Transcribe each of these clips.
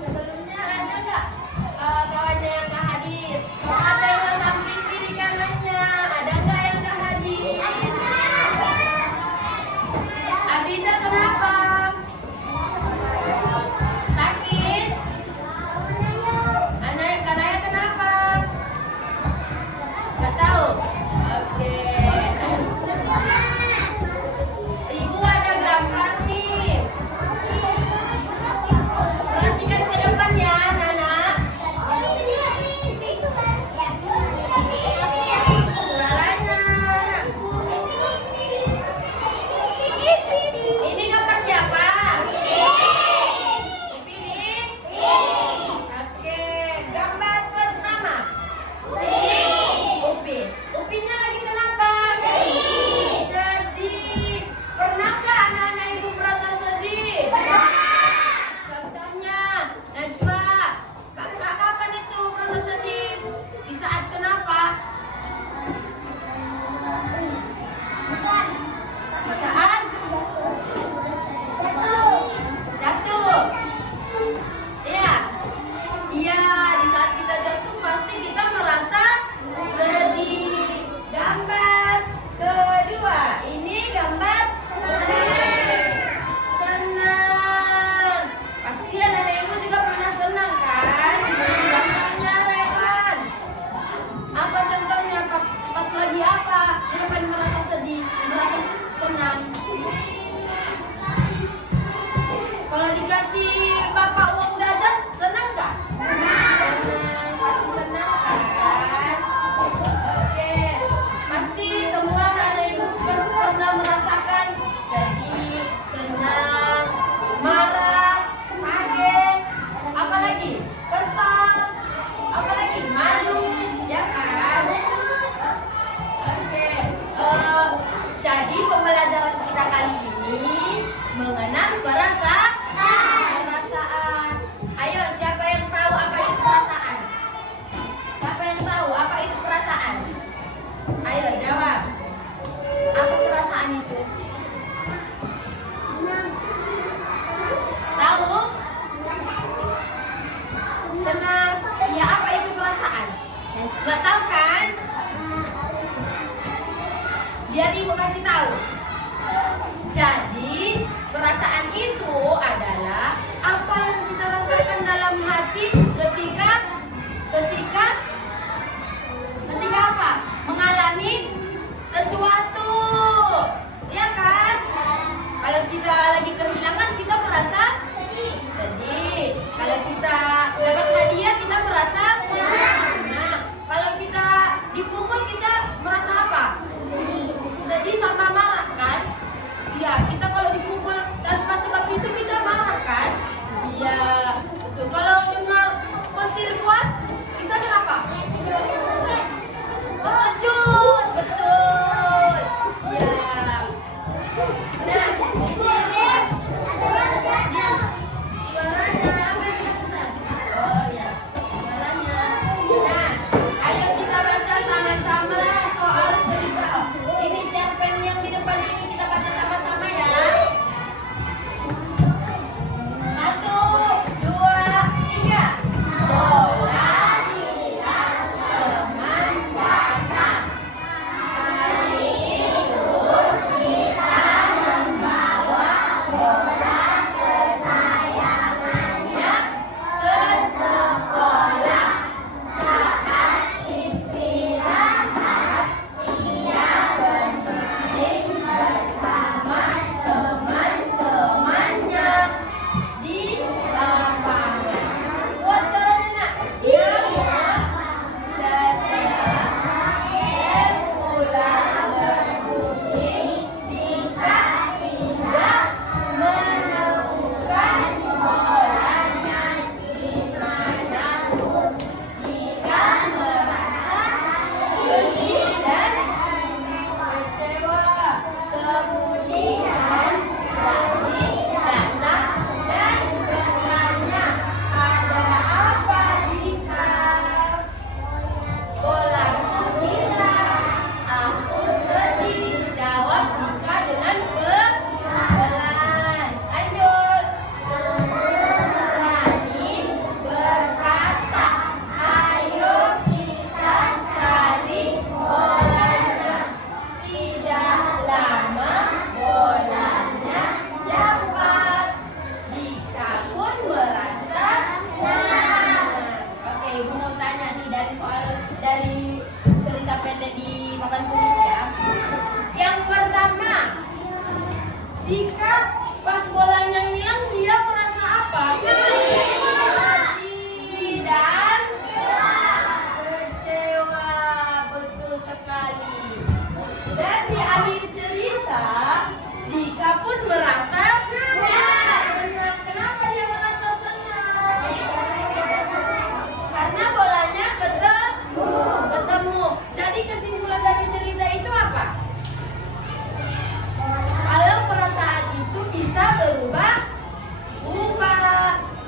Sebelumnya ada nggak kawannya yang nggak hadir? Coba tengok samping kiri kanannya, ada nggak yang nggak hadir? Abizar kenapa? Sakit? Kanaya kenapa? Nggak tahu? Oke. Ibu ada gambar nih. Perhatikan ke depan ya, Nana. Suaranya, anakku. Ini gambar siapa? Upin. Oke, gambar pertama. Upin. Upinnya lagi kenapa? Sedih. Pernahkah anak-anak ibu merasa sedih? Contohnya, Najwa, kakak kapan itu merasa sedih? Di saat kenapa? Di saat jatuh. Iya. Iya, di saat kita jatuh pasti kita merasa sedih. Gambar kedua. Ini gambar senang. Pasti anak ibu juga pernah senang kan? Contohnya Revan. Apa contohnya pas lagi apa? Revan merasa sedih, merasa senang. Kalau dikasih bapak uang jajan, senang nggak? Senang, pasti senang kan? Oke, pasti semua anak ibu pernah merasakan sedih, senang, marah, kaget, apalagi kesal, apalagi malu, ya kan? Oke, jadi pembelajaran kita kali ini mengenal perasaan. Ayo, siapa yang tahu apa itu perasaan? Siapa yang tahu apa itu perasaan? Ayo jawab. Apa perasaan itu? Tahu? Senang. Ya, apa itu perasaan? Nggak tahu kan? Biar ibu kasih tahu. Jadi, perasaan itu adalah apa yang kita rasakan dalam hati ketika apa? Mengalami sesuatu. Ya kan? Kalau kita lagi kehilangan, kita merasa sedih. Kalau kita dapat hadiah, kita merasa senang. Nah, kalau kita dipukul, kita merasa apa? Sedih sama marah kan? Ya, kita kalau dipukul tanpa Dika pas bolanya hilang dia merasa apa? Sedih dan kecewa. Betul sekali. Dan di akhir cerita Dika pun merasa senang. Kenapa dia merasa senang? Karena bolanya ketemu. Jadi kesimpulan dari cerita itu apa? Kalau perasaan itu bisa berubah.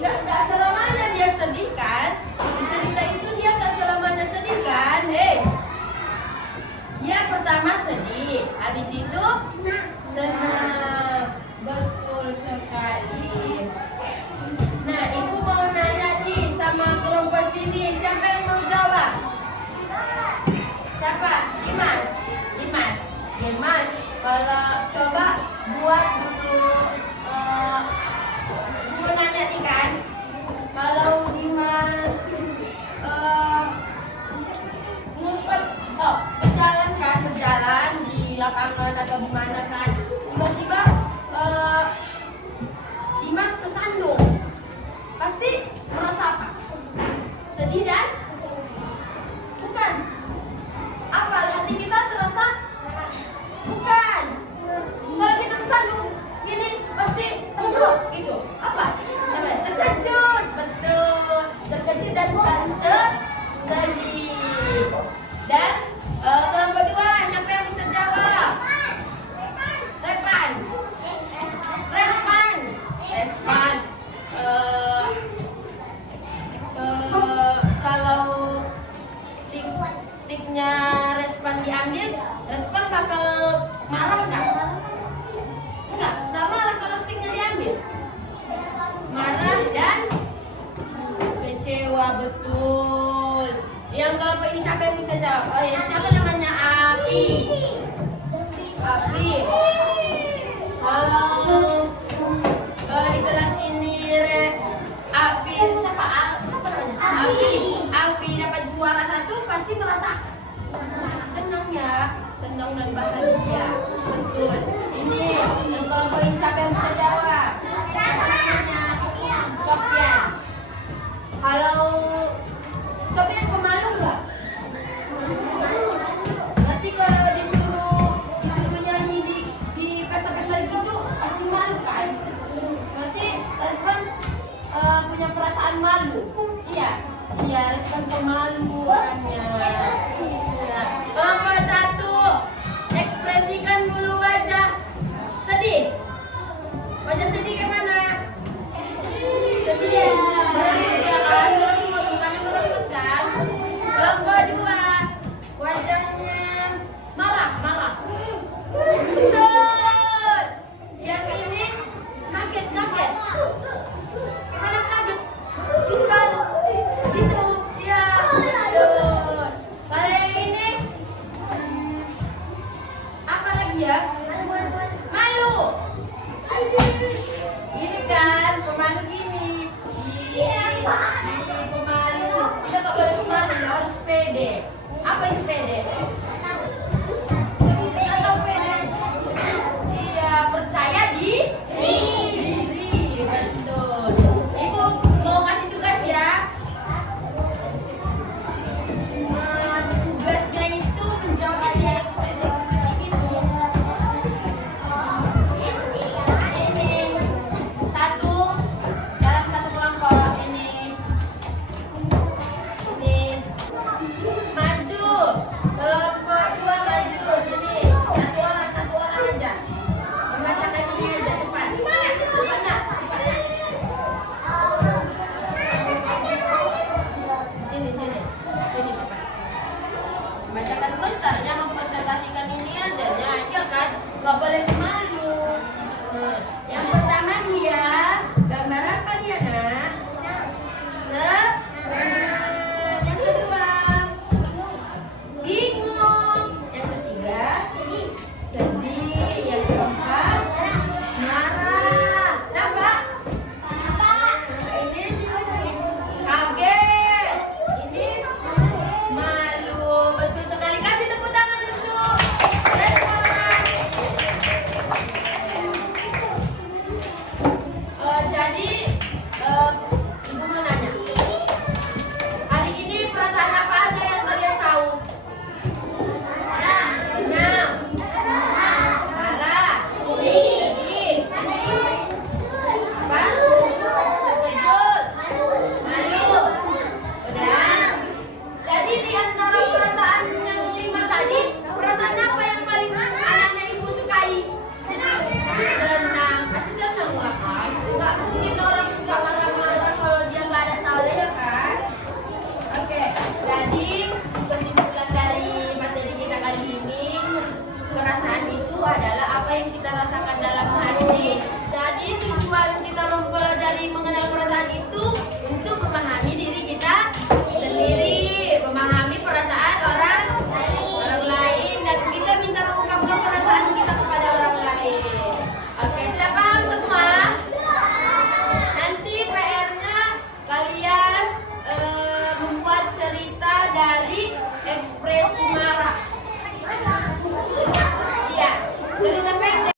Nggak selamanya dia sedih kan? Di cerita itu dia nggak selamanya sedih kan? Dia pertama sedih, habis itu senang. Betul sekali. Nah, ibu mau nanya nih sama kelompok sini, siapa yang mau jawab? Siapa? Dimas. Kalau coba buat dulu, mau nanya nih kan, kalau Dimas ngumpet, berjalan di lapangan atau di mana kan, tiba-tiba Dimas kesandung, pasti merasa apa? Sedih dan bukan? Apa hati kita terasa? Bukan. Kalau kita tersandung gini pasti gitu. Apa? Namanya terkejut. Betul. Terkejut dan sedih. Dan kelompok dua, siapa yang bisa jawab? Respan. Kalau sticknya Respan diambil, Respan bakal marah nggak? Nggak marah kalau sticknya diambil. Marah dan kecewa, betul. Yang kelompok ini siapa yang bisa jawab? Oh ya, siapa namanya? Api. Kalau di kelas ini Afi, siapa namanya? Afi dapat juara 1 pasti merasa senang ya, senang dan bahagia. Betul. Ini yang kelompok ini siapa yang bisa jawab? Namanya Sofian. Kalau Sofian pemalu nggak? Berarti kalau disuruh nyanyi di pesta-pesta gitu pasti malu kan? Berarti Respon punya perasaan malu. Iya, Respon pemalu orangnya. Nah, kelompok 1 ekspresikan dulu wajah sedih. Wajah sedih kemana? Sedih. Berembut ya kan? Mukanya berembut kan? Kelompok 2 wajahnya marah. Betul. Yang ini kaget. Gimana kaget? Gitu kan? Gitu. Ya, betul. Kalau yang ini apa lagi ya? Malu. Ini kan